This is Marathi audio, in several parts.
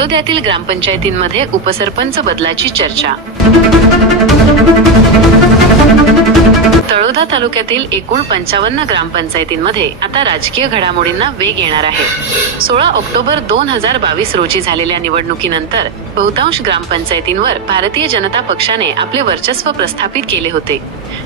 तळोद्यातील ग्रामपंचायतींमध्ये उपसरपंच बदलाची चर्चा. औंढा तालुक्यातील एकूण पंचावन्न ग्रामपंचायतींमध्ये आता राजकीय घडामोडींना वेग येणार आहे. सोळा ऑक्टोबर दोन हजार बावीस रोजी झालेल्या निवडणुकीनंतर बहुतांश ग्रामपंचायतींवर भारतीय जनता पक्षाने आपले वर्चस्व प्रस्थापित केले होते.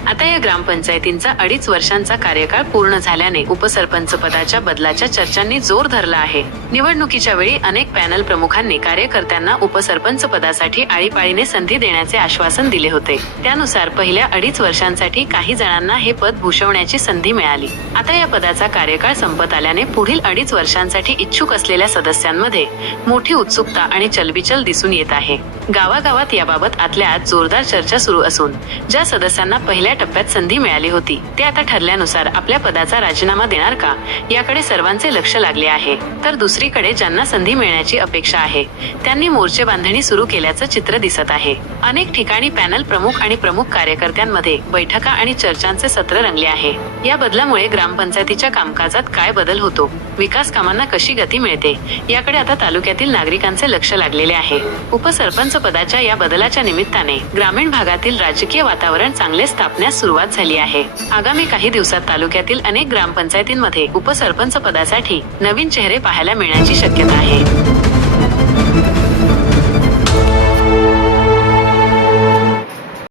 आता या ग्रामपंचायतींचा अडीच वर्षांचा कार्यकाळ पूर्ण झाल्याने उपसरपंच पदाच्या बदलाच्या चर्चांनी जोर धरला आहे. निवडणुकीच्या वेळी अनेक पॅनल प्रमुखांनी कार्यकर्त्यांना उपसरपंच पदासाठी आळीपाळीने संधी देण्याचे आश्वासन दिले होते. त्यानुसार पहिल्या अडीच वर्षांसाठी काही जणांना हे पद भूषवण्याची संधी मिळाली. आता या पदाचा कार्यकाळ संपत आल्याने पुढील अडीच वर्षांसाठी इच्छुक असलेल्या सदस्यांमध्ये मोठी उत्सुकता आणि चलबिचल दिसून येत आहे. गावागावात याबाबत आतल्या आत जोरदार चर्चा सुरू असून ज्या सदस्यांना पहिल्या टप्प्यात संधी मिळाली होती ते आता ठरल्यानुसार आपल्या पदाचा राजीनामा देणार का? याकडे सर्वांचे लक्ष लागले आहे. तर दुसरीकडे ज्यांना संधी मिळण्याची अपेक्षा आहे त्यांनी मोर्चे बांधणी सुरू केल्याचं चित्र दिसत आहे. अनेक ठिकाणी पॅनल प्रमुख आणि प्रमुख कार्यकर्त्यांमध्ये बैठका आणि चर्चांचे सत्र रंगले आहे. या बदलामुळे ग्रामपंचायतीच्या कामकाजात काय बदल होतो? विकास कामांना कशी गती मिळते? याकडे आता तालुक्यातील नागरिकांचे लक्ष लागलेले आहे. उपसरपंच पदाच्या या बदलाच्या निमित्ताने ग्रामीण भागातील राजकीय वातावरण चांगले स्थापण्यास सुरुवात झाली आहे. आगामी काही दिवसात तालुक्यातील अनेक ग्रामपंचायतींमध्ये उपसरपंच पदासाठी नवीन चेहरे पाहायला मिळण्याची शक्यता आहे.